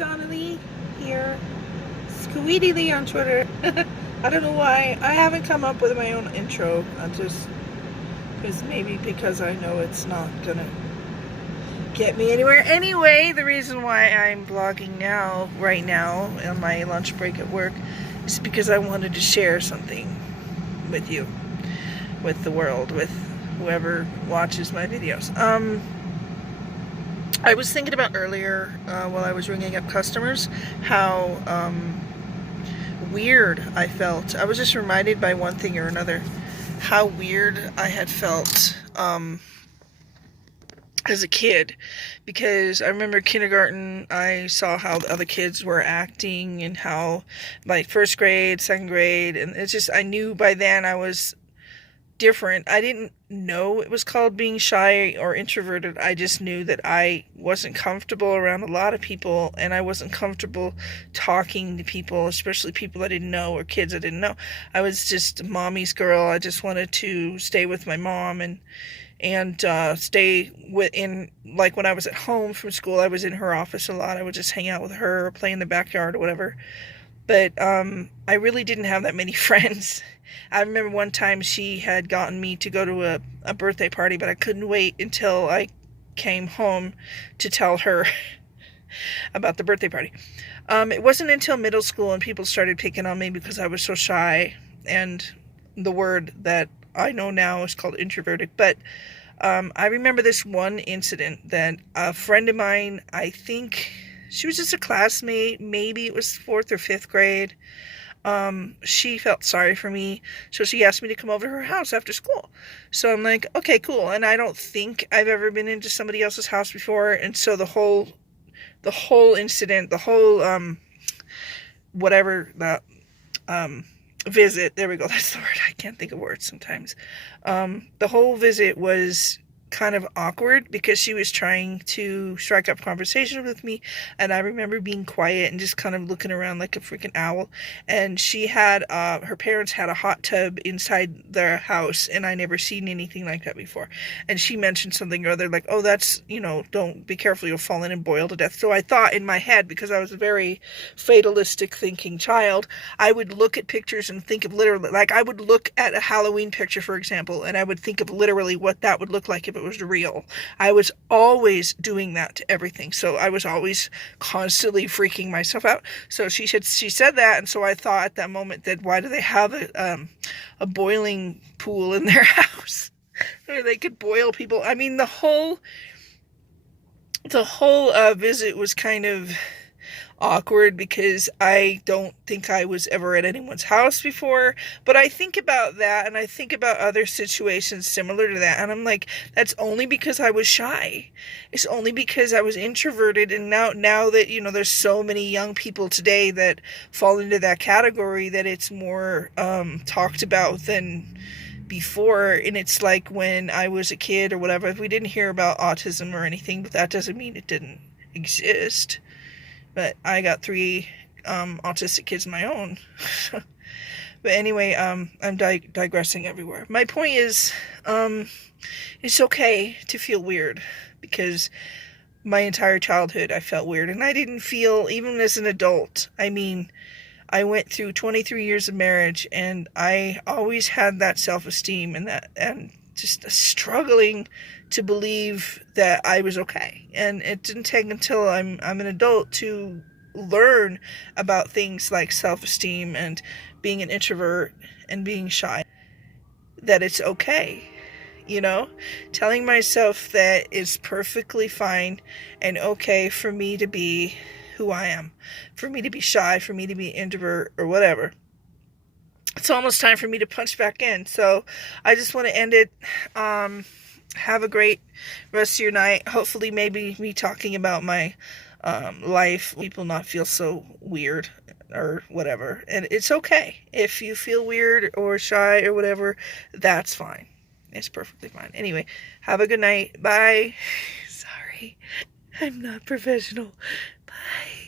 Donnelly here. Squeedy Lee on Twitter. I don't know why. I haven't come up with my own intro. Maybe because I know it's not gonna get me anywhere. Anyway, the reason why I'm vlogging right now, on my lunch break at work, is because I wanted to share something with you, with the world, with whoever watches my videos. I was thinking about earlier, while I was ringing up customers, how weird I felt. I was just reminded by one thing or another how weird I had felt as a kid, because I remember kindergarten, I saw how the other kids were acting and how, like, first grade, second grade, and it's just, I knew by then I was different. I didn't know it was called being shy or introverted. I just knew that I wasn't comfortable around a lot of people, and I wasn't comfortable talking to people, especially people I didn't know or kids I didn't know. I was just mommy's girl. I just wanted to stay with my mom and stay within, like, when I was at home from school, I was in her office a lot. I would just hang out with her or play in the backyard or whatever. But I really didn't have that many friends. I remember one time she had gotten me to go to a birthday party, but I couldn't wait until I came home to tell her about the birthday party. It wasn't until middle school and people started picking on me because I was so shy, and the word that I know now is called introverted. But I remember this one incident that a friend of mine, I think she was just a classmate, maybe it was 4th or 5th grade. She felt sorry for me, so she asked me to come over to her house after school. So I'm like, okay, cool. And I don't think I've ever been into somebody else's house before, and so the whole incident, the whole visit, there we go, that's the word, I can't think of words sometimes. The whole visit was kind of awkward because she was trying to strike up conversation with me, and I remember being quiet and just kind of looking around like a freaking owl. And she had her parents had a hot tub inside their house, and I never seen anything like that before. And she mentioned something or other like, oh, that's, don't be careful, you'll fall in and boil to death. So I thought in my head, because I was a very fatalistic thinking child, I would look at pictures and think of literally, like, I would look at a Halloween picture, for example, and I would think of literally what that would look like if it was real. I was always doing that to everything. So I was always constantly freaking myself out. So she said that, and so I thought at that moment that why do they have a boiling pool in their house where they could boil people? I mean, the whole visit was kind of awkward because I don't think I was ever at anyone's house before. But I think about that, and I think about other situations similar to that, and I'm like, that's only because I was shy. It's only because I was introverted. And now that there's so many young people today that fall into that category, that it's more talked about than before. And it's like when I was a kid or whatever, we didn't hear about autism or anything, but that doesn't mean it didn't exist. But I got 3 autistic kids of my own. But anyway, I'm digressing everywhere. My point is, it's okay to feel weird, because my entire childhood I felt weird, and I didn't feel, even as an adult. I mean, I went through 23 years of marriage, and I always had that self-esteem and just struggling to believe that I was okay. And it didn't take until I'm an adult to learn about things like self-esteem and being an introvert and being shy, that it's okay. Telling myself that it's perfectly fine and okay for me to be who I am, for me to be shy, for me to be an introvert or whatever. It's almost time for me to punch back in. So I just want to end it. Have a great rest of your night. Hopefully, maybe me talking about my life, people not feel so weird or whatever. And it's okay. If you feel weird or shy or whatever, that's fine. It's perfectly fine. Anyway, have a good night. Bye. Sorry, I'm not professional. Bye.